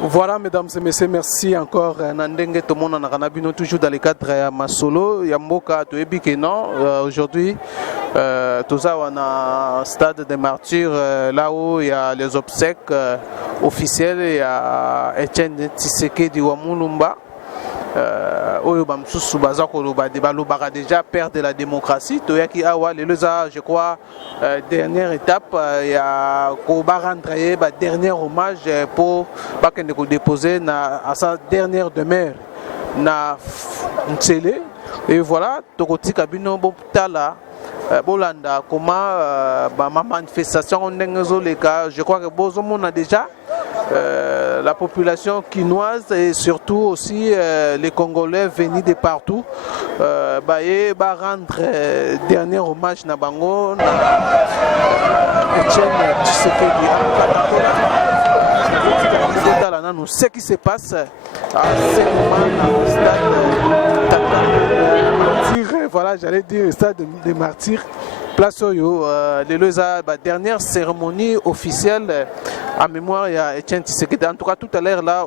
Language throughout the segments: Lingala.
Voilà, mesdames et messieurs, merci encore. Nandenge tout le monde en a toujours dans le cadre de Masolo. Yamboka non. Aujourd'hui, tout ça, on a un stade des martyrs, là où il y a les obsèques officielles. Il y a Etienne Tshisekedi Wamulumba. Déjà père de la démocratie. Je crois, dernière étape, il y a un dernier hommage pour déposer à sa dernière demeure na Ntsele. Et voilà, Tokoti Kabino Boptala. Bolanda, comment ma manifestation je crois que Bozomon a déjà la population quinoise et surtout aussi les Congolais venus de partout rendre dernier hommage na bango na Etienne Tshisekedi. Ce qui se passe à ce moment au stade voilà, j'allais dire le stade des martyrs. Place Oyo, la dernière cérémonie officielle en mémoire, il y a Etienne Tshisekedi. En tout cas, tout à l'heure là.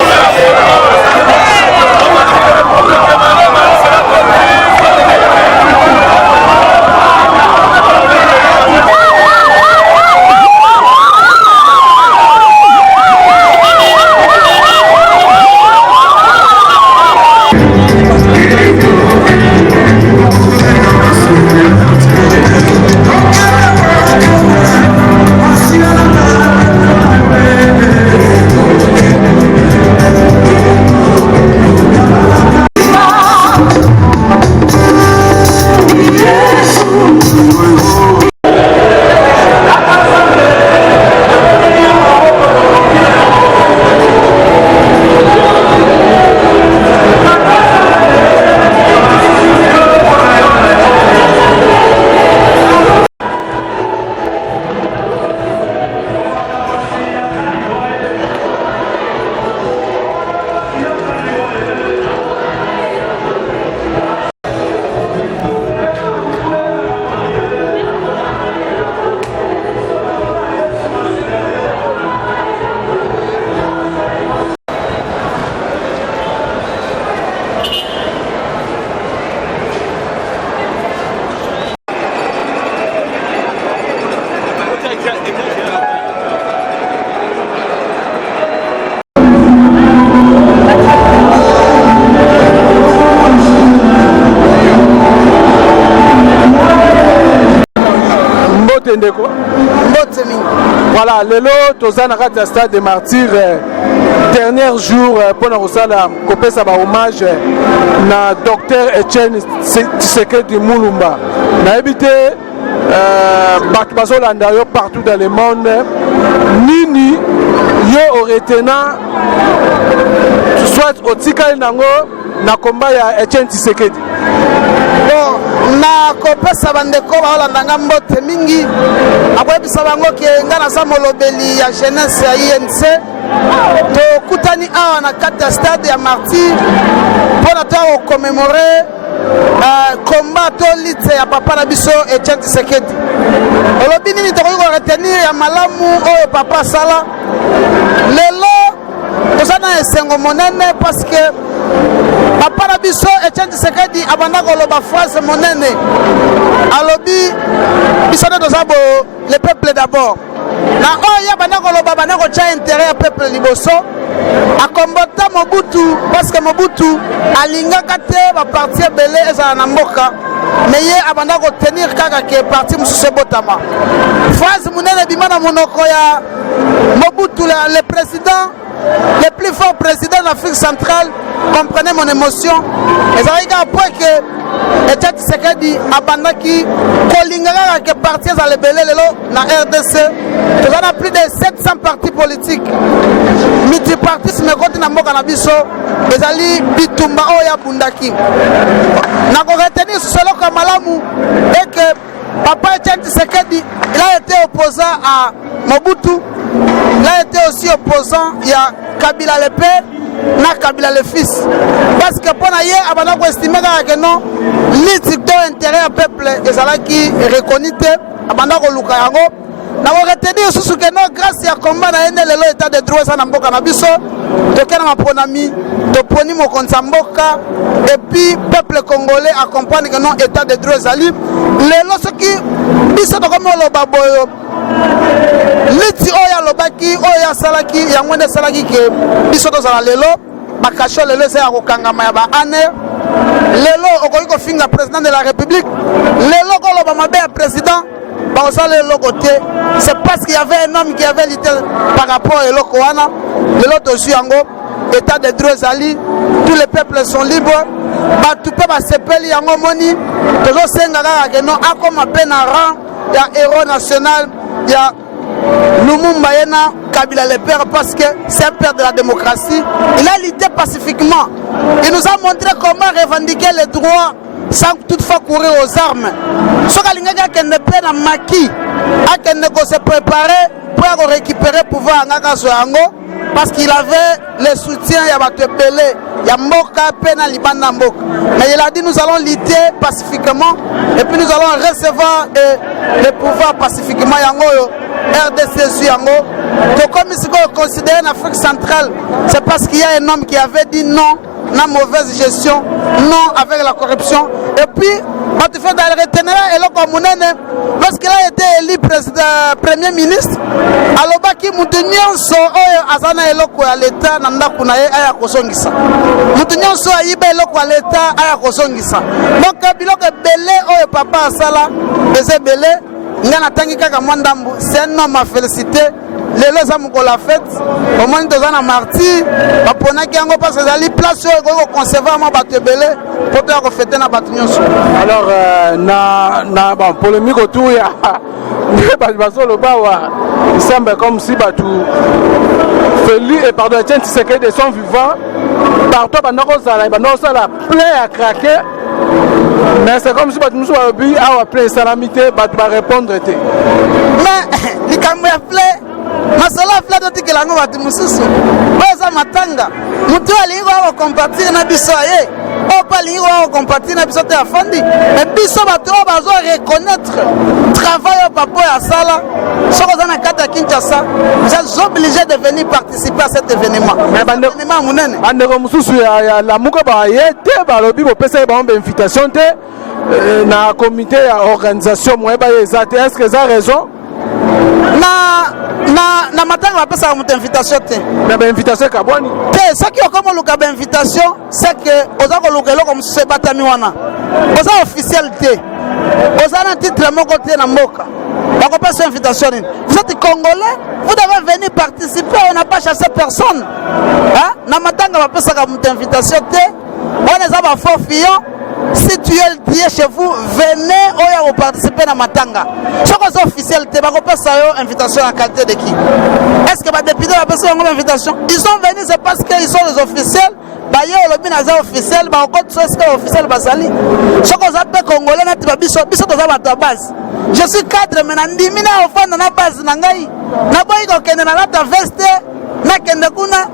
Voilà, lelo tozana kati ya stade des martyrs dernier jour pour na kopesa ba hommage na docteur Etienne Tshisekedi Mulumba. Na ebité bato bazolanda yo partout dans le monde. Nini yo oretena soit otikali nango na komba ya Etienne Tshisekedi. Na kopesa bandeko baolanda nga mbote mingi akoyebisa bango ke nga naza molobeli ya jeunesse ya INC tokutani awa na kati ya stade ya martyr mpona to kokomemore komba to lite ya papa na biso Etienne Tshisekedi. Olobi nini tokoki koretenir ya malamu oyo papa asala lelo toza na esengo monene parce que papa na biso Etienne Tshisekedi abanda koloba phrase monene alobi biso nde toza bo le peuple d'abord na oyo abanda koloba banda kotia intérêt ya peuple liboso akombota Mobutu parce que Mobutu alingaka te baparti ebele ezala na mboka mais ye abanda kotenir kaka ke parti mosusu ebotama. Phrase monene bima na monoko ya Mobutu le président, le plus fort président d'Afrique centrale. Comprenez mon émotion. Et ça veut dire que Etienne Tshisekedi abandaki kolingaka ke parti za lebele lelo na RDC. Nous avons plus de 700 partis politiques. Multipartisme côté na mboka na biso ezali bitumba oya bundaki. Na ko retenir solo comme malamu et que papa Etienne Tshisekedi il a été opposant à Mobutu. Il a été aussi opposant à Kabila le père, na Kabila le fils. Parce que pour naïe, abana ko estimer que non, l'intérêt intérêt à peuple et ça là qui reconnaît, abana ko luka yango. Na ko retenir sous que non grâce à combat na ene lelo état de droit ça na mboka na biso, tokena maponami toponi mokonzi ya mboka et puis peuple congolais a comprendre que non état de droit ezali lelo soki biso tokomi oloba boyo liti oyo alobaki oyo asalaki yango nde esalaki ke biso tozala lelo bakasho lelo eza ya kokangama ya baane lelo okoki kofinga président de la république lelo koloba mabe ya président bakosala eloko te c'est parce qu'il y avait un homme qui avait lutté par rapport à eloko wana lelo tozwi yango état de droit ezali tous les peuples sont libres bato mpe basepeli yango moni tozosenga kaka ke non akoma mpe na rang ya héros national ya Lumumba Yena Kabila le père parce que c'est un père de la démocratie. Il a lutté pacifiquement. Il nous a montré comment revendiquer les droits sans toutefois courir aux armes. Ce qu'il a qu'elle ne peut pas maquiller, qu'elle ne peut se préparer pour récupérer le pouvoir parce qu'il avait le soutien, il y a Batebele, il y a Moka, Pena, Libana, Moka. Mais il a dit nous allons lutter pacifiquement et puis nous allons recevoir le pouvoir pacifiquement. RDC Yango, comme si on considère l'Afrique centrale, c'est parce qu'il y a un homme qui avait dit non à la mauvaise gestion, non avec la corruption. Et puis, lorsqu'il a été élu premier ministre, alobaki mutu nyonso oyo azana eloko ya leta na ndako na ye aya kosongisa. Mutu nyonso ayiba eloko ya leta aya kosongisa. Donc biloko ebele oyo papa asala eza ebele. C'est un homme à féliciter. Les gens la fête. Au moins, ils ont martyr. Parce que les places où conserver ma batebele pour te refêter na batignon. Alors, na polémique autour, il y a il semble comme si Batou Feli et pardon, tiens, tu sais qu'ils sont vivants. Partout, il plein à craquer. Mais c'est comme si nous sommes appelé salamité, va répondre. Mais, les caméras flé, ma sola flé de que la nouvelle de Moussou. Oza matanga, mutu aliwa compatir na bisoye. O pas liwa compatir na bisote à fondi. Et biso bato bazo reconnaître travail au papa à sala. Si vous avez un cadre à Kinshasa, vous êtes obligé de venir participer à cet événement. Mais l'événement mounene. Ande Moussou la muka ba yete ba lobi bo pesa ba invitation te na comité organisation moi ba ezate. Est-ce que ça a raison? Na matanga va pesa une invitation te. Na ba invitation kabwani. Te ça qui comme luka ba invitation, c'est que oza ko luka eloko mse batami wana. Oza officialité. Oza un titre mon côté na mboka. Vous êtes Congolais, vous devez venir participer, on n'a pas chassé personne. Namatanga va passer comme une invitation. On est à fort fiant. Si tu es lié chez vous, venez ou participer à Matanga. Ce que c'est officiel, tu vas passer une invitation en qualité de qui? Est-ce que les députés vont passer une invitation? Ils sont venus, c'est parce qu'ils sont les officiels. D'ailleurs, le bin officiel, bah encore tout ce officiel basali. Ce qu'on appelle Congolais, n'a pas biso dans la base. Je suis cadre, mais n'andimina au fond dans la base nangai. Na boy ko kende na lata veste, na kende kuna.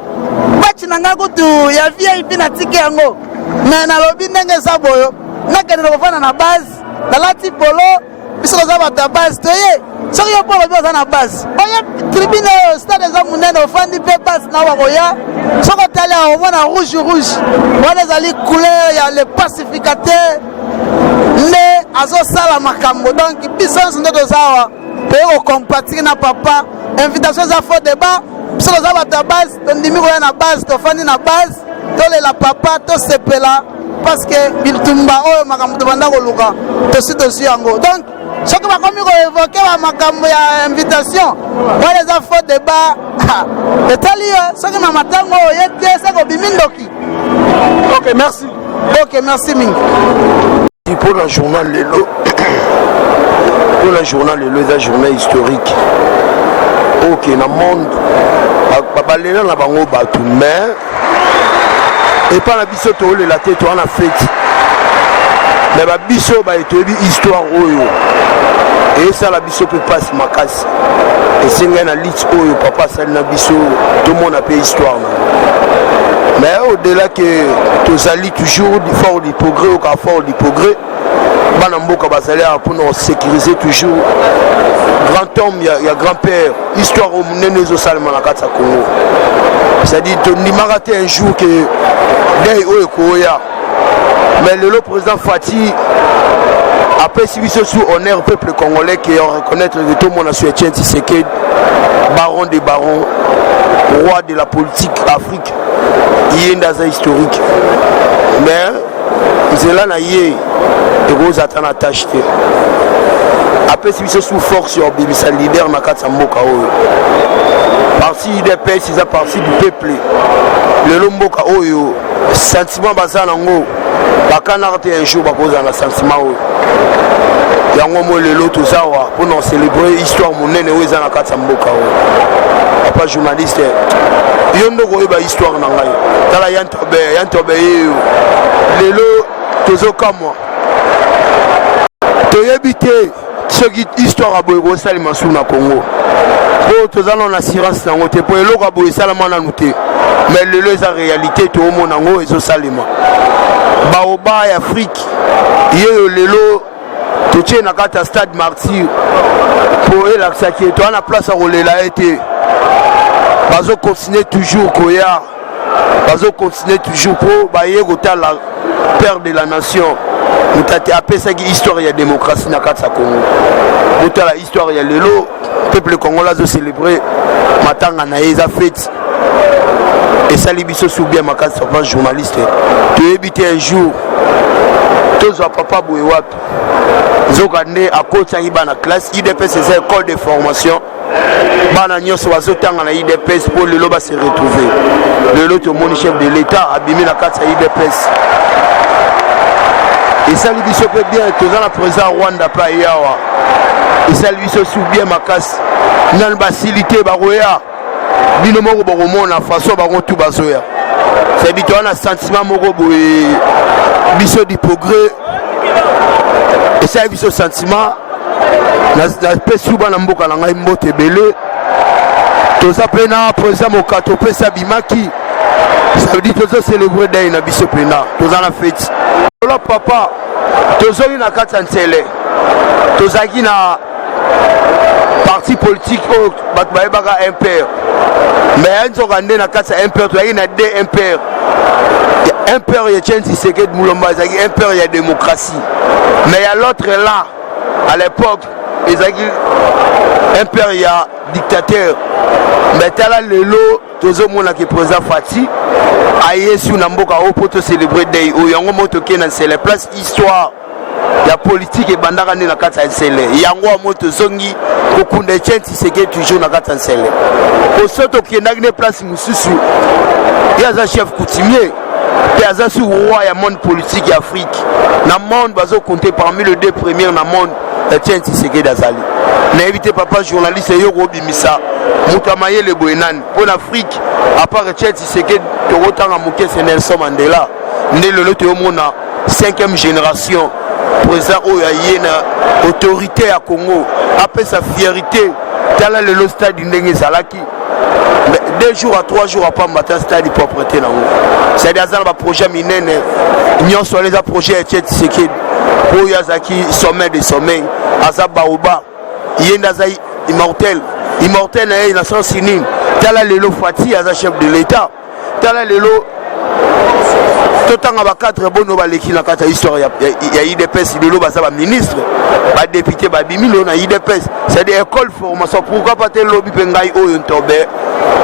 Bachi nanga kutu ya VIP na tike yango. Mais na lobi ndenge sa boyo. Na kende ko fana na base, na lati polo, biso za ba base toye. Soki yo polo biso na base. Oya tribune stade za munene ofandi pe base na wakoya. Soko tali au mona rouge. Wana zali couleur ya les pacificateurs. Mais azo sala makambo donc biso ndo tozawa pe o compatir na papa invitation za faux débat biso za ba base ndimi ko na base to fandi na base to le la papa to sepela parce que biltumba oyo makambo to banda ko luka to si yango donc ce que va comme ko évoquer wa makambo ya invitation wale za faux débat etali ce que mama tango yete ça ko bimindoki. OK, merci. OK, merci mingi. Pour la journal Lelo, pour la journal Lelo, c'est un journal historique. Ok, dans le monde, pas les gens là bango batou, mais et pas la biso to le la tête on a fait. Mais la biso ba eto bi histoire oyo. Et ça la biso peut pas se makasi. Et c'est un lit oyo papa ça na biso tout le monde a fait histoire. Mais au-delà que tous alliés toujours du fort du progrès au fort du progrès, Banamboka Basalia pour nous sécuriser toujours. Grand homme, il y a grand-père, histoire au Nénézo Salman à Congo. c'est-à-dire tondimaka te un jour que dei oyo ekoya mais le président Fati après si biso sous honneur peuple congolais qui reconnaître que tout le monde a su Etienne Tshisekedi baron des barons roi de la politique Afrique il est dans un historique mais nzela na ye ekozata na tâche te après si biso sous force sur bimisa leader na kati ya mboka oyo parti UDPS eza parti du peuple lelo mboka oyo sentiment baza nango bakanaka te un jour bakozala na sentiment oyo yango mo lelo tozawa mpona célébrer histoire monene oyo eza na kati ya mboka oyo papa journaliste yo ndoko oyeba histoire na ngai tala yantobe yeyo lelo tozokamwa toyebi te soki histoire ya boye kosalema su na Congo po toza na assurance nango te po eloko ya boye esalama nanu te mais lelo eza réalité toomona yango ezosalema baoba ya Afrique yeyo lelo totie na kati ya stade martyr po elakisaki toza na place ya kolela ye te bazokontinue toujours koya bazokontinue toujours po baye kotala père de la nation mutate apesaki histoire ya démocratie na kati ya Congo kotala histoire ya lelo peuple congolais azocélébrer matanga na ye eza fete esali biso subia makasi papa journaliste toyebi te un jour tozwa papa boye wapi nzoka nde akotiaki bana classe UDPS eza école de formation bana nyonso bazotanga na UDPS mpo lelo base retrouver lelo tomoni chef de l'état abimi na kati ya UDPS esali biso mpe bien toza na président Rwanda mpe ayawa esali biso su bien makasi nani basili te bakoya bino moko bokomona façon bango tu bazoya c'est-à-dire toza na sentiment moko boye biso du progrès esali biso sentiment napesi bana mboka na ngai mbote ebele toza mpe na président mokato opesa bimaki ça veut dire tozocélébrer dai na biso mpena toza na feti olo papa tozoki na kati ya nzele tozalaki na parti politique oyo bato bayebaka impere mais nzoka nde na kati ya impere tozalaki na de impere impere ya Etienne Tshisekedi Mulomba ezalaki impere ya démocratie mais ya l'autre là à l'époque ezalaki impere ya dictateur mais tala lelo tozomonaki président Fati aye su na mboka oyo mpo tocélébrer dei oyo yango mo tokei na nsele place histoire ya politique ebandaka nde na kati ya nsele yango amo tozongi kokunda Etienne Tshisekedi toujours na kati ya nsele po so tokendaki ne place mosusu ye aza chef coutumier mpe aza sur roi ya monde politique ya Afrique na monde bazokonte parmi le deux premiers na monde Etienne Tshisekedi azali nayebi te papa journaliste eyoko obimisa moto amayele boye nani mpo na Afrique à part Etienne Tshisekedi tokotanga moke se Nelson Mandela nde lelo toyomona 5e génération président oyo aye na autorité ya Congo apesa fierté tala lelo stade ndenge ezalaki 2 jours à 3 jours après matin stade propreté nango c'est-à-dire aza na baprojet minene nyonso aleza projet ya Etienne Tshisekedi oyo azalaki sommet de sommet aza baoba ye nde aza immortel na ye Nations Unies tala lelo Fati aza chef de l'état tala lelo totanga ba 4 bono baleki na kati ya histoire ya UDPS lelo baza ba ministre ba député ba bimilo na UDPS c'est des écoles formation pourquoi pas te lobby pe ngai oyo ntobe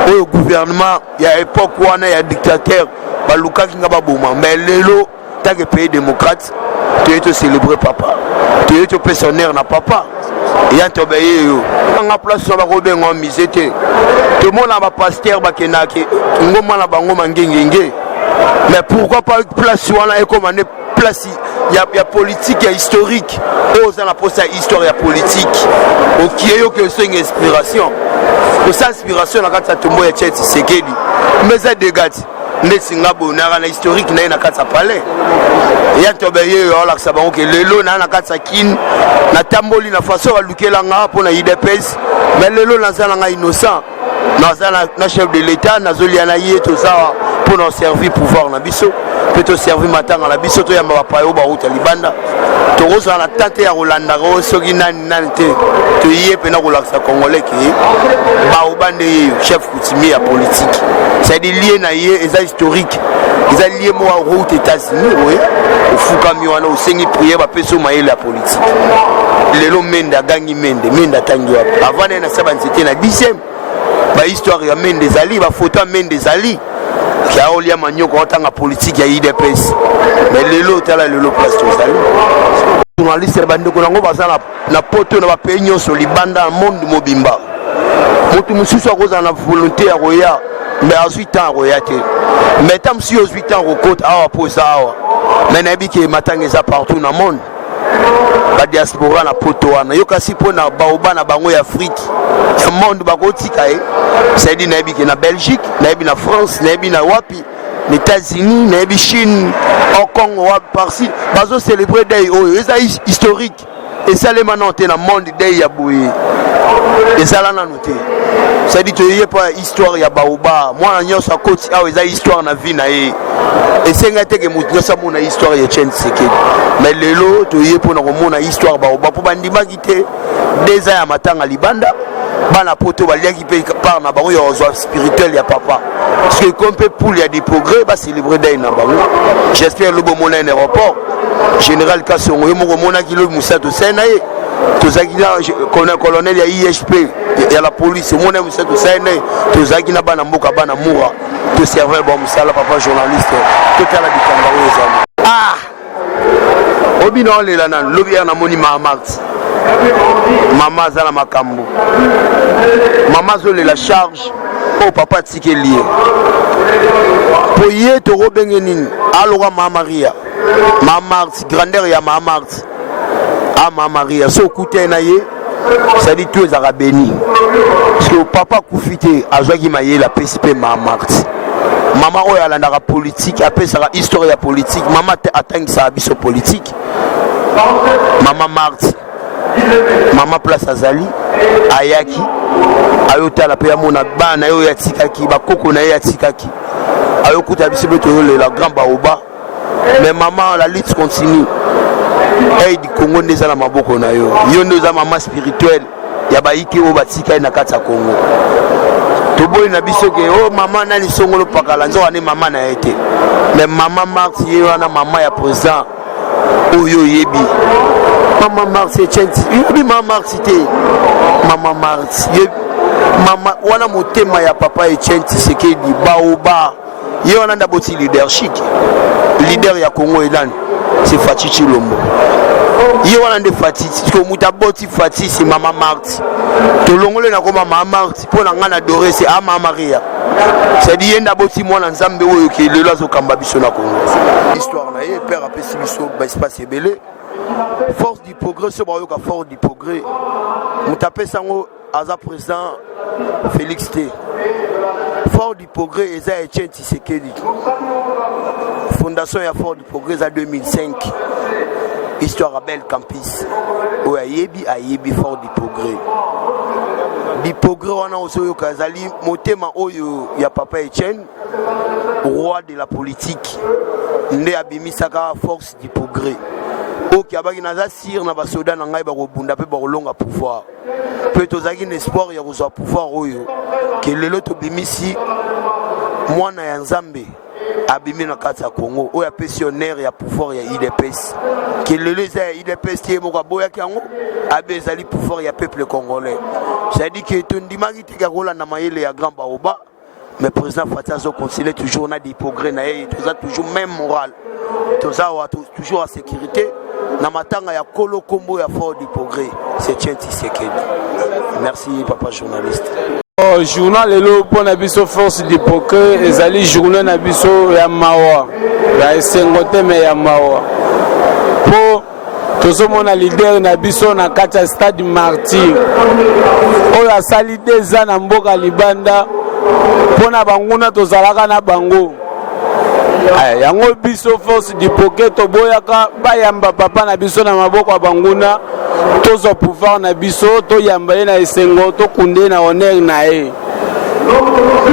oyo gouvernement ya époque wana ya dictateur ba lukaki nga ba boma mais lelo tant que pays démocrate tu es célébrer papa tu es pensionnaire na papa ya ntobe yo nga place so ba ko bengo misé te tout le monde a ba pasteur ba kenaki ngoma na bango mangengenge mais pourquoi pas place wana et comme une place ya politique ya historique oza na posa histoire ya politique okiye yo que c'est une inspiration pour ça inspiration na kati ya tombo ya Etienne Tshisekedi mais ça dégage nesinga bonara na historique na kati ya palais ya tobe yo ala sabango ke lelo na kati ya kin na tamboli na façon balukela nga pour na UDPS mais lelo na zala nga innocent na chef de l'état na zoliana yeto zawa pour nous servir pouvoir na biso peut servir matanga na biso to ya mapayo ba ruta libanda to roza na tante ya Rolanda ro soki nani te to yé pena ko laksa congolais ki ba obande chef coutumier ya politique c'est-à-dire lié na ye eza historique eza lié mo a route États-Unis oui ofukami wana osengi prière bapeso mayele ya politique lelo mende agangi mende atangi wapi avant na saba nzete na 10e ba histoire ya mende zali ba photo ya mende zali kia olia manyoko otanga politique ya IDPS mais lelo tala lelo place tozali journaliste bandeko nango bazala na poto na ba pays nyonso libanda monde mobimba mutu mususu akoza na volonté ya roya mais à 8 ans roya te mais tam si aux 8 ans rekota awa posa awa mais na biki matanga za partout na monde ba diaspora na poto wana yo kasi pona baoba na bango ya Afrique ya monde bakotika c'est dit na biki na Belgique na bi na France na bi na wapi les États-Unis na bi Chine au Congo wapi par-ci bazo célébrer day oyo eza historique et ça les maintenant na monde day ya boye et ça là na noté c'est dit tu y pas histoire ya baoba moi na nyosa koti awa eza histoire na vie na ye et c'est ngate ke mutu nyosa mona histoire ya Chen Tshisekedi mais lelo tu y pour na mona histoire baoba pour bandima kité des ya matanga libanda bana poto baliaki pe par na bango ya ozwa spirituel ya papa parce que comme peu pour ya des progrès ba célébrer day na bango j'espère le bon mona un aéroport général Kasongo yo moko mona ki le musato senaye tozaki na colonel ya IHP ya la police mona musato senaye tozaki na bana mboka bana mura to serveur bon musala papa journaliste to tala bitanga oyo ah obino lela nan lobi na moni Mahamat Maman Zala Makambo Maman Zole la charge au papa tike lié pour y être au Bengenin alors Maman Maria Maman grandeur ya Maman à Maman Maria so coûté naie ça dit tous arabéni parce que papa koufité a joué maye la PCP Maman Maman oya la ndara politique après ça histoire ya politique maman atteint sa abisso politique Maman Marti Maman place azali ayaki ayota la peya mona bana yo ya tikaki ba koko na ya tikaki ayokuta bisebeto la grand baoba mais maman la lutte continue et du Congo ndeza na maboko na yo ndoza maman spirituelle ya baiki o batika na kata Congo to boy na biso ke oh maman na lisongolo pakala nzo ane maman na été mais maman Marti yo na maman ya président oyo yebi Maman Marti Chenti, oui Maman Marti Maman Marti, Maman wana motema ya papa et Chenti Tshisekedi baoba, ye wana ndaboti leadership, leader ya Congo elan, c'est Fatou Tshilombo. Ye wana nde Fatou, parce que mutaboti Fatou c'est Maman Marti. To longole na koma Maman Marti, pour na ngana adoré c'est Maman Maria. C'est dit yenda boti mwana nzambe oyo ke lelo azokamba biso na Congo. Histoire na ye père apesi biso ba espace ebele. Force du progrès, ce bayoka force du progrès. Moutapé Sango, Aza président Félix T. Force du progrès, Eza Etienne Tshisekedi. Fondation ya Force du progrès à 2005. Histoire à Belle Campus. Ou Ayebi Force du progrès. Du progrès, on a aussi Kazali, Motema Oyo, ya Papa Etienne, roi de la politique. Ndé Abimi Saka, force du progrès. Ok, abaki naza sir na basoda na ngai ba kobunda pe ba kolonga pouvoir. Pe tozaki espoir ya kozwa pouvoir oyo. Ke lelo to bimisi mwana ya Nzambe abimi na kati ya Congo oyo pensionnaire ya pouvoir ya IDPS. Ke lelo za IDPS tie moko boya kango abezali pouvoir ya peuple congolais. Ça dit que to ndimaki tika kola na mayele ya grand baoba. Mais président Fatazo conseille toujours na des progrès na ye, toujours même moral. Toujours en sécurité. Na matanga ya Kolo Kombo ya Fort du Progrès, c'est Tchenti Sekedi. Merci papa journaliste. Journal lelo pour na biso force du progrès ezali journée na biso ya mawa. Ya esengote me ya mawa. Po tozomona leader na biso na kati ya stade Martyr. Oyo asali 2 ans na mboka libanda pona banguna tozalaka na bango. Yango biso force du progrès toboyaka bayamba papa na biso na maboko ya banguna tozo pouvoir na biso to yamba na esengo to kunde na honneur na ye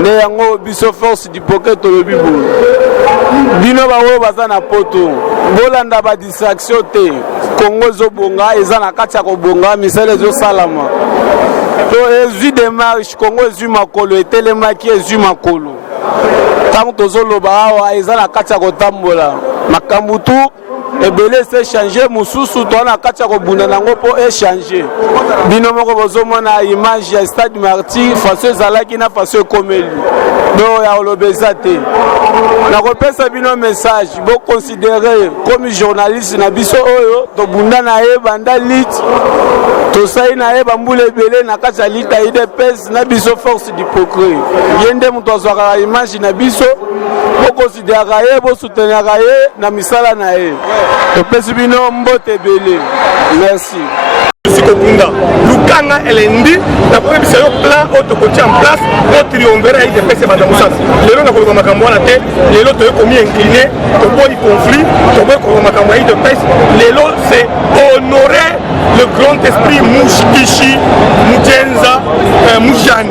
ne yango biso force du progrès to lobi bo bino bawo baza na poto bolanda ba distraction te Congo zo bonga eza na kati ya kobonga misele zo salama to ezui démarche Congo ezui makolo etelemaki ezui makolo ntango tozoloba awa eza na kati ya kotambola makambo tu ebele echange mosusu toa na kati ya kobunda nango mpo echange bino moko bozomona image ya stade martyr faso ezalaki na faso ekomeli do ya koloba eza te nakopesa bino message boconsidere comme journaliste na biso oyo tobunda na ye banda lit tosali na ye bambula ebele na kati ya lit ya idps na biso force du progrès ye nde moto azwaka image na biso bokonsideraka ye bosoutenaka ye na misala na ye topesi bino mbote ebele merci Sikokunda Lukanga elendi na kwa bisa yo plan autocotia en place pour triomvirer avec des pèses badamusas lelo na ko makambo na te lelo to ko mi incliné to boy conflit to boy ko makambo de pèses lelo c'est honorer le grand esprit Mouchikishi Mujenza Mujani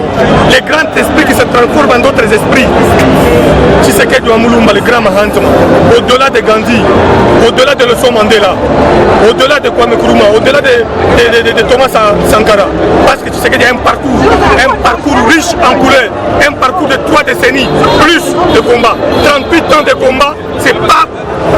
les grands esprits qui se transforment en d'autres esprits Tshisekedi wa Mulumba le grand Mahatma au-delà de Gandhi au-delà de Nelson Mandela au-delà de Kwame Nkrumah au-delà de Thomas Sankara, parce que tu sais qu'il y a un parcours riche en couleurs, un parcours de 3 décennies, plus de combats, 38 ans de combats, c'est pas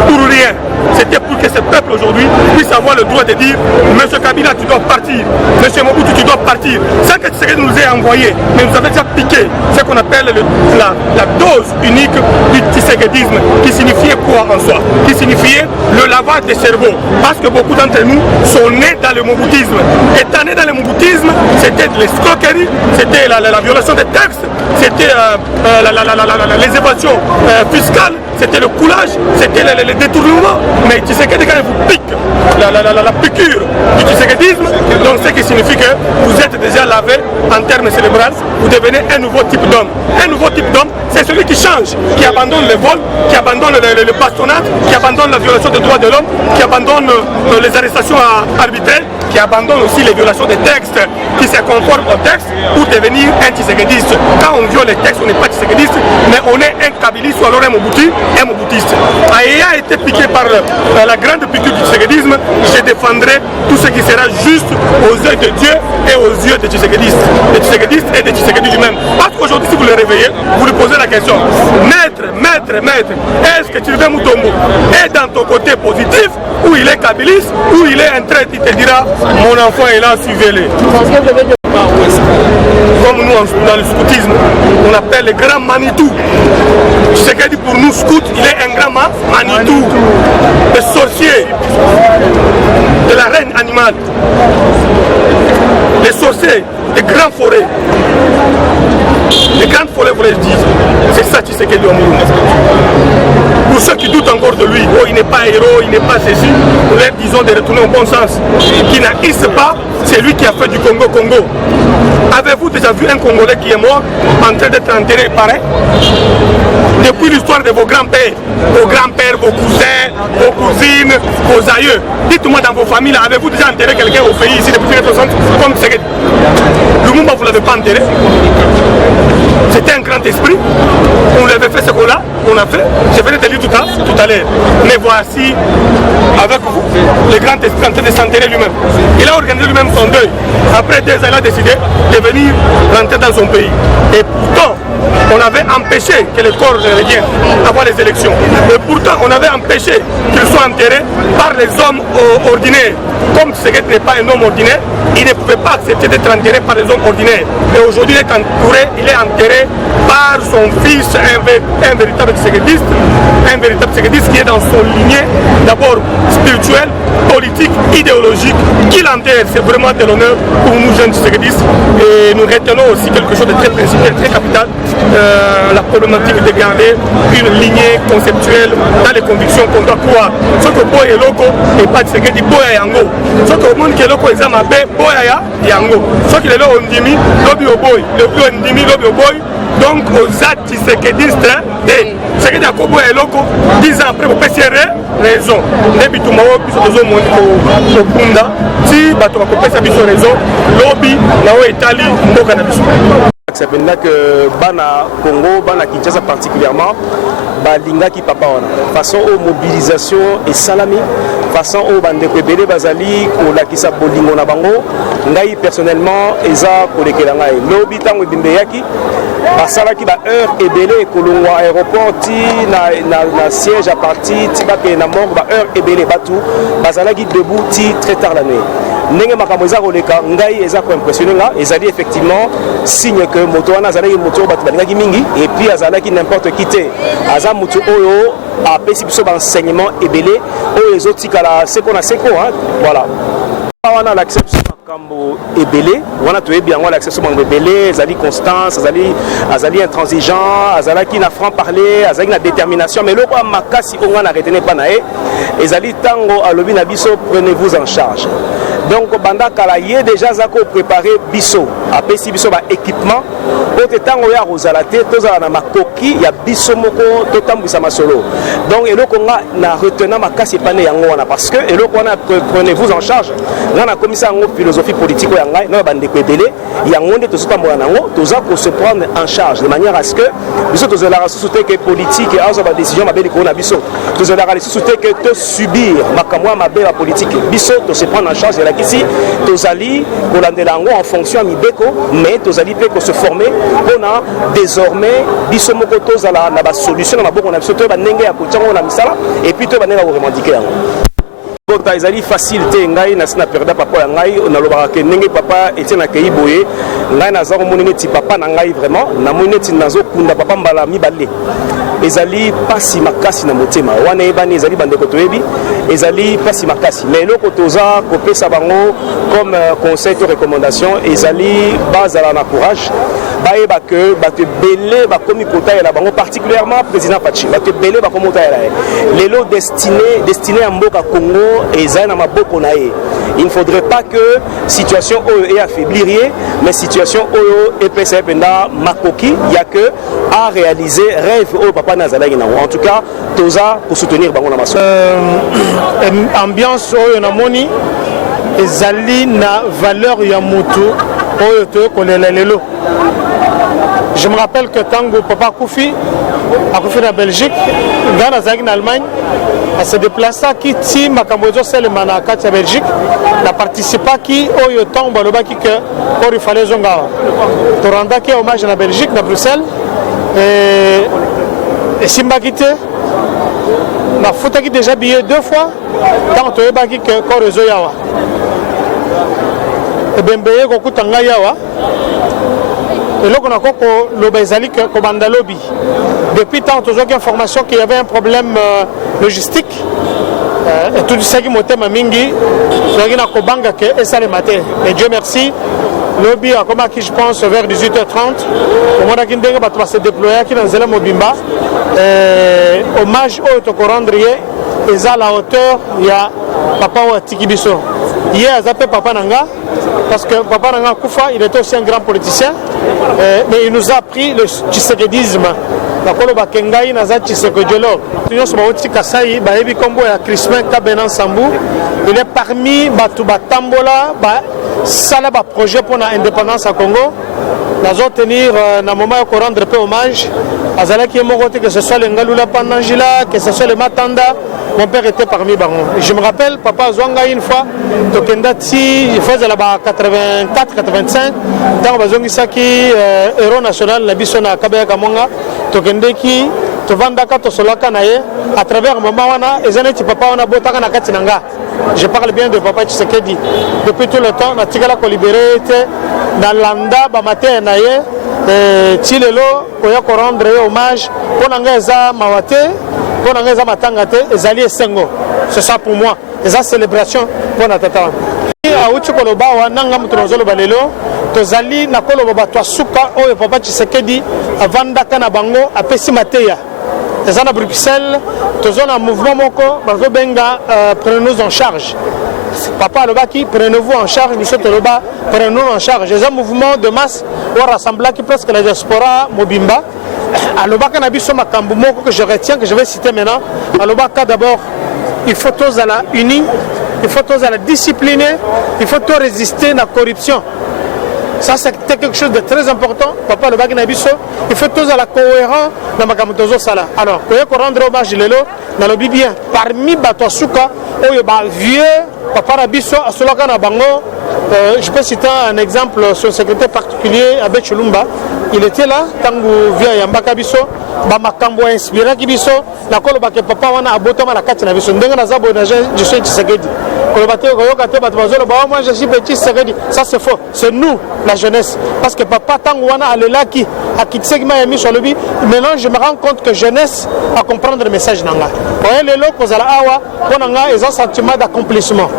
pour rien. C'était pour que ce peuple aujourd'hui puisse avoir le droit de dire Monsieur Kabila, tu dois partir, Monsieur Mobutu, tu dois partir. Sans que Tshisekedi nous ait envoyé, mais nous avait déjà piqué ce qu'on appelle la dose unique du tshisekedisme, qui signifiait quoi en soi? Qui signifiait le lavage des cerveaux. Parce que beaucoup d'entre nous sont nés dans le moboutisme. Étant nés dans le moboutisme, c'était de l'escroquerie, c'était la violation des textes, c'était les évasions fiscales, c'était le coulage, c'était le détournement. Mais Tshisekedi, quand il vous pique la piqûre du tshisekedisme, donc ce qui signifie que vous êtes déjà lavé en termes cérébraux, vous devenez un nouveau type d'homme. Un nouveau type d'homme, c'est celui qui change, qui abandonne le vol, qui abandonne le bastonnage, qui abandonne la violation des droits de l'homme, qui abandonne les arrestations arbitraires, qui abandonne aussi les violations des textes, qui se conforme au texte pour devenir un tshisekediste. Quand on viole les textes, on n'est pas tshisekediste, mais on est un kabiliste ou alors un moboutiste. Ayant été piqué par la grande piqûre du tshisekedisme, je défendrai tout ce qui sera juste aux yeux de Dieu et aux yeux des tshisekedistes et des tshisekedistes lui-même. Parce qu'aujourd'hui, si vous le réveillez, vous lui posez la question, maître, est-ce que Sylvain Mutombo est dans ton côté positif, ou il est kabiliste, ou il est un traître, il te dira, mon enfant est là, suivez-le. Comme nous, dans le scoutisme, on appelle le grand Manitou. Tshisekedi pour nous, scout, il est un grand Manitou, le sorcier de la reine animale, les sorciers des grandes forêts. Les grandes forêts, vous les dites, c'est ça Tshisekedi au monde. Pour ceux qui doutent encore de lui, oh, il n'est pas héros, il n'est pas ceci, nous leur disons de retourner au bon sens. Qui n'haïsse pas, c'est lui qui a fait du Congo. Avez-vous déjà vu un Congolais qui est mort en train d'être enterré pareil? Depuis l'histoire de vos grands-pères, vos cousins, vos cousines, vos aïeux, dites-moi dans vos familles, avez-vous déjà enterré quelqu'un au pays ici depuis 1960 comme Tshisekedi? Lumumba, vous ne l'avez pas enterré. C'était un grand esprit. On lui avait fait ce qu'on a fait. Je venais de lire tout à l'heure. Mais voici, avec vous, le grand esprit en train de s'enterrer lui-même. Il a organisé lui-même son deuil. Après 2 ans, il a décidé de venir rentrer dans son pays. Et pourtant, on avait empêché que le corps revienne avant les élections. Et pourtant, on avait empêché qu'il soit enterré par les hommes ordinaires. Comme Tshisekedi n'est pas un homme ordinaire, il ne pouvait pas accepter d'être enterré par les hommes ordinaires. Et aujourd'hui, il est enterré par son fils, un véritable tshisekediste, qui est dans son lignée, d'abord spirituelle, politique, idéologique, qu'il enterre. C'est vraiment de l'honneur pour nous jeunes tshisekedistes. Et nous retenons aussi quelque chose de très principal, très capital, la problématique de garder une lignée conceptuelle dans les convictions qu'on doit croire. Ce que Boy et Loco et pas Tshisekedi, Boy et Yango. Ce que le monde qui est Loco exam à Boy et Yango. Ce qui est là, on dit, lobby au Boy, le plus on dit, lobby au Boy. Donc, aux actes tshisekedistes, Tshisekedi a Boy et Loco, 10 ans après, vous pouvez raison. Nebitumao, puis sur le monde au Bunda, si vous pouvez raison, lobby, là où est Italie, au Canada. kolakisa penza que bana Congo bana Kinshasa particulièrement balingaki papa wana façon au mobilisation et salami façon au bandeko ebele bazali kolakisa bolingo na bango ngai personnellement eza kolekela ngai lobi tango ebimbe basalaki ba heure ebele kolongwa aéroport ti na siège à partir ti bake na mort ba heure ebele batu bazalaki debout ti très tard la nuit ndenge makambo eza koleka ngai eza ko impressionné nga ezali effectivement signe que moto wana azalaki moto batu balingaki mingi et puis azalaki n'importe qui te aza moto oyo apesi biso ba enseignement ebele oyo ezotikala seko na seko voilà wana l'acception makambo ebele wana toyebi yango l'acception makambo ebele ezali constance azali intransigeant azalaki na franc parler azalaki na détermination mais loko makasi onga na retenir pa na ye ezali tango alobi na biso prenez-vous en charge donc banda kala ye déjà zako préparer biso apesi biso ba équipement ote tango ya rozala te tozala na makoki ya biso moko totambwisa masolo donc eloko nga na retenant makasi epane yango wana parce que eloko wana prenez-vous en charge nga na komisa yango philosophie politique ya ngai na bandeko ebele yango nde tozotambola nango toza ko se prendre en charge de manière à ce que biso tozolaka susu te ke politique azo ba décision mabe likolo na biso tozolaka susu te ke to subir makambo ya mabe ya politique biso to se prendre en charge de la kisi tozali kolandela yango en fonction ya mibeko mais tozali pe ko se former mpona désormais biso moko tozala na ba solution na maboko na biso to ba ndenge ya kotiango na misala et puis to ba ndenge ya korevendiquer yango kota ezali facile te ngai na sina perda papa ya ngai nalobaka ke ndenge papa etienne akei boye ngai naza komoni neti papa na ngai vraiment namoni neti nazokunda papa mbala mibale ezali pasi makasi na motema wana ebani ezali bandeko toyebi ezali pasi makasi mais eloko toza kopesa bango comme conseil to recommandation ezali bazala na courage bayeba ke bato ebele bakomi kotayela bango particulièrement président Fachi bato ebele bakomi kotayela ye lelo destiné ya mboka Congo ezali na maboko na ye il ne faudrait pas que situation oyo affaiblir ye mais situation oyo epesa ye penda makoki ya que à réaliser rêve oyo papa nazalaki nango en tout cas toza kosoutenir bango na maso ambiance oyo namoni ezali na valeur ya mutu oyo toyekolela lelo. Je me rappelle que tango papa Koufi na Belgique ngana azalaki na Allemagne se déplaçaki ti makambo ezosalema na kati ya Belgique na participaki oyo ntango balobaki ke or ifale ezonga awa torandaki hommage na Belgique na Bruxelles esimbaki te nafutaki déjà billet 2 fois ntango toyebaki ke kor ezoya awa ebembeye kokuta ngai awa eloko na koko loba ezali kobanda lobi depuis tant tozwaki information qu'il y avait un problème logistique et tout ça qui motema mingi tozwaki na kobanga ke esalema te et Dieu merci lobi akomaki je pense vers 18h30 omonaki ndenge bato base déployaki na nzela mobimba hommage oyo tokorendre ye eza la hauteur ya papa oyo atiki biso ye aza pe papa na nga parce que papa Nanga Koufa, il était aussi un grand politicien, mais il nous a appris le tshisekedisme. Nakolo bakengai naza tshisekedjolo. Tunyo sobauti kasai baebi kombo ya Crispin Kabena Sambou. Il est parmi batu batambola ba sala ba projet pour la indépendance à Congo. Nazo tenir na moment ya ko rendre peu hommage. Azalaki mokote que ce soit le Ngalula Pandangila, que ce soit le Matanda. Mon père était parmi bango. Je me rappelle, papa Zwanga une fois, Tokendati, il faisait là-bas 84-85, dans Bazongisaki, héros national, la Bissona Kabaya Kamonga, Tokendeki, Tovandaka, Tosolaka Naye, à travers Mamawana, et Zanetti Papa, on a Botaka Nakatinanga. Je parle bien de Papa Tshisekedi. Depuis tout le temps, Natigala Kolibéré était dans l'Anda, Bamate Naye, Tilelo, Koya rendre hommage, Ponangeza Mawate. C'est ça pour moi. C'est ça célébration pour notre tata. Auti koloba wa nanga mutozolo balelo tozali na koloba to suka oyo papa Tshisekedi avanda kana bango apesi mateya. C'est na Bruxelles tozona mouvement moko bazo benga prenez-nous en charge. Papa Lobaki, prenez-vous en charge, nous sommes Loba, prenez-nous en charge. C'est un mouvement de masse où rassemble qui presque la diaspora Mobimba. À Lobaka Nabiso Makambumoko que je retiens, que je vais citer maintenant. À Lobaka d'abord, il faut tous à la unis, il faut tous à la discipliner, il faut tous résister à la corruption. Ça, c'était quelque chose de très important. Papa, le bac Nabiso, il fait tous à la cohérence dans ma Kamutozo Sala. Alors, quand il rendre hommage Lelo, dans le bien, parmi Batosuka, où il y a vieux, Papa Nabiso, à Solaka Nabango, je peux citer un exemple, son secrétaire particulier, Abed Chulumba. Il était là, Tangu via Yambaka Biso, Bamakambo inspiré Kibiso, la Koloba que Papa Wana Abotama la Katina Biso, Ndenga Zabo, je suis Tshisekedi. Moi je suis petit Tshisekedi. Ça c'est faux, c'est nous, la jeunesse. Parce que Papa Tangu Wana Alelaki, à Kitsegma et mis sur le but, maintenant je me rends compte que jeunesse à comprendre le message Nanga. Vous voyez les locaux à la Awa, ils ont un sentiment d'accomplissement.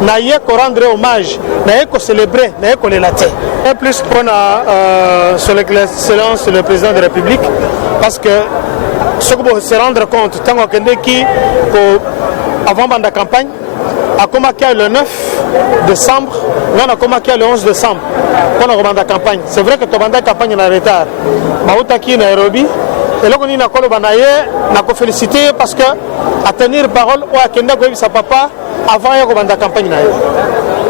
Naïe qu'on rendre hommage, naïe qu'on célébrer, naïe qu'on les latte. Et plus pour sur l'excellence le président de la République, parce que ce qu'on se rendre compte, tant qu'on qui avant la campagne, à Komakia le 9 décembre, on a Komakia le 11 décembre, on a la campagne. C'est vrai que tu as la campagne est en retard. Maoutaki Nairobi, et là on a ko félicité parce que à tenir parole ou à Kenda sa papa avant la campagne.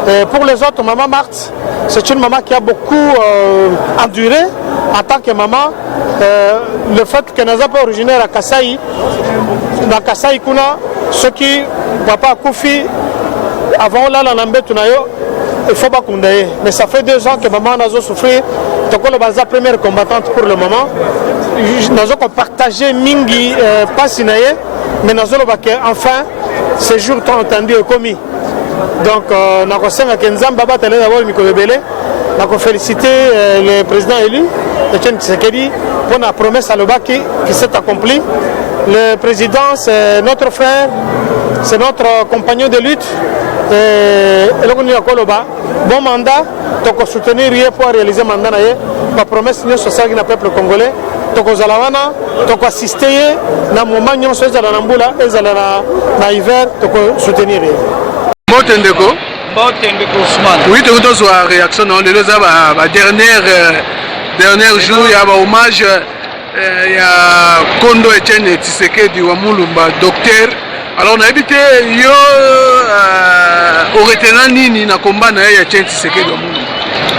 Et pour les autres, maman Marthe, c'est une maman qui a beaucoup enduré en tant que maman. Le fait que nous sommes pas originaires à Kasaï, dans Kasaï Kuna, ceux qui papa Koufi avant là la Nambé Tunayo, il faut pas qu'on aille. Mais ça fait 2 ans que maman a souffert. Donc on est la première combattante pour le moment. Nous avons partagé Mingi pas Sinaye, mais nous avons enfin ces jours ont entendu et commis. Donc nous avons félicité le président élu, Etienne Tshisekedi, pour la promesse à l'Oba qui s'est accomplie. Le président, c'est notre frère, c'est notre compagnon de lutte. Et bon mandat, donc soutenir pour réaliser le mandat. Ma promesse, c'est que le peuple congolais, donc assister à un moment où nous sommes dans l'hiver, donc soutenir. Botendeko. Oui, tu as une réaction dans les derniers jours, il y a un hommage. Il y a Kondo Etienne Tshisekedi wa Mulumba, docteur. Alors on a habité yo au retenant nini na combat na ya Etienne Tshisekedi wa Mulumba.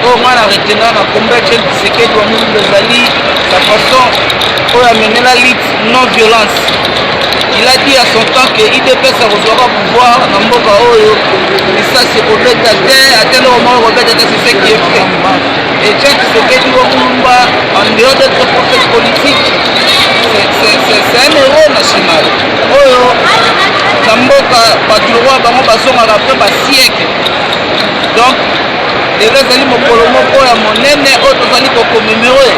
Oh moi la retenant na combat Etienne Tshisekedi wa Mulumba zali sa façon pour amener la lutte non violence. Il a dit à son temps que IDPS a reçu un pouvoir dans Mboka Oyo. Et ça c'est Robert Date, à tel moment Robert Date c'est ce qui est fait. Et Etienne Tshisekedi wa Mulumba, en dehors d'être prophète politique, c'est un héros national. Oyo, Namboka, Badurwa, Bango Basonga, après un siècle. Donc, les gens qui ont monnaie, autres qui commémorer,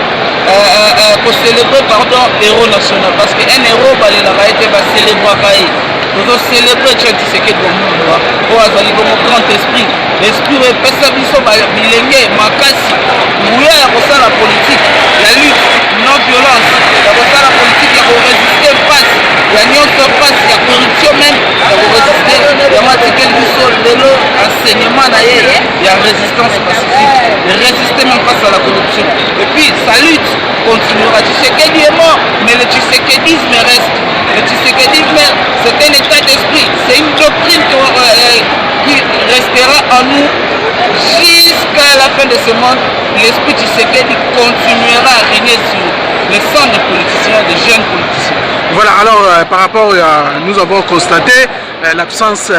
pour célébrer, pardon, héros national. Parce qu'un héros, il a été célébré. Nous avons célébré Tshisekedi de Mulumba. Pour avoir comme grand esprit. L'esprit est Pessabiso, Bilenge, Makasi. Oui, il y a la politique, la lutte, non violence. Il y a la politique, il y a résister passe. Il y a non passe, il y a corruption même. Il y a résister. Il y a Matikel Bisso, Lelo, enseignement d'ailleurs. Il y a résistance pacifique. Il résister même face à la corruption. Et puis, sa lutte continuera. Tshisekedi est mort, mais le Tshisekedisme reste. Le Tshisekedisme, c'est un état d'esprit. C'est une doctrine qui restera en nous jusqu'à la fin de ce monde. L'esprit Tshisekedi continuera à régner sur le sang des politiciens, des jeunes politiciens. Voilà, alors par rapport à, nous avons constaté l'absence de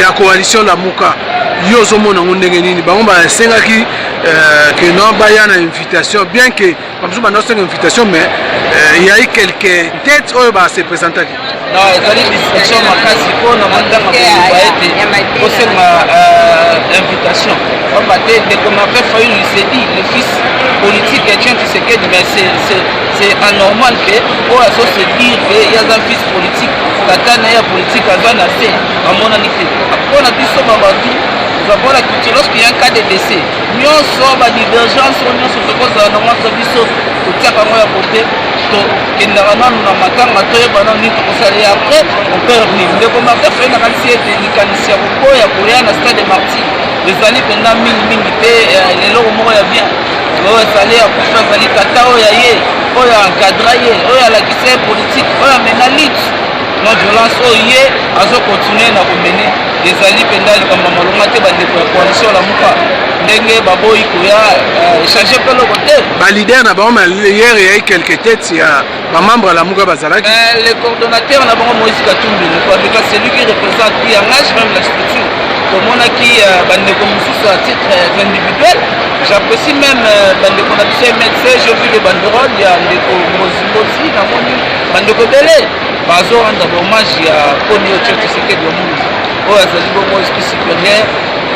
la coalition de la Mouka. Yozomo na ndenge nini bango ba sengaki que non ba ya na invitation, bien que comme ça non c'est une invitation, mais il y a eu quelques têtes où ba se présenter. Non, il y a des discussions makasi pour na mandanga ba été pour cette invitation. On va dire que ma père Fayoul s'est dit le fils politique Etienne Tshisekedi, mais c'est anormal que pour se dire qu'il y a un fils politique, katana ya politique à Zanase à mon anité. Après on a dit ça nous avons la culture lorsqu'il y a un cas de décès. Nous sommes en divergence, nous sommes en train de faire des choses pour tirer à côté. Donc, nous avons après, on peut revenir. Mais comme on a fait une quantité de mécanicien, on peut y aller à stade de Marty. Les années pendant 1000 les lots au moins bien. On va aller à Koufa, on va aller à encadrer, on va la politique, on va mener la lutte. non violence oyo ye azokontinue na komene ezali mpenza likambo malonga te bandeko ya coalition lamuka ndenge baboyi koya échange mpe loko te balider na bango maleyere eyai quelque tete ya bamembre ya lamuka bazalaki le coordonnateur na bango Moïse Katumbi avec celui qui représente qui engage même la structure tomonaki bandeko mosusu à titre individuel j'apprécie même bandeko na biso médecin j'ai vu le banderole ya ndeko Mozimozi namoni bandeko ebele bazorendre hommage ya poni oyo Tio Tshisekedi Moïse oyo azali bongo esprit supérieur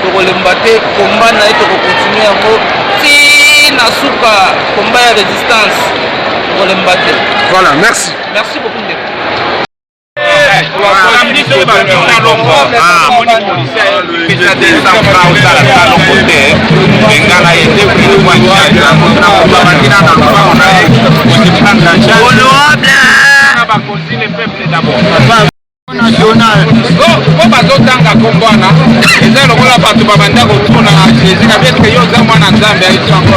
tokolemba te komba na ye tokokontinue yango ti na suka komba ya résistance tokolemba te. Voilà, merci beaucoup ndeko po bazotanga kombwana eza lokola bato babanda kotuna jésus kabietike yo oza mwana nzambe aiti yango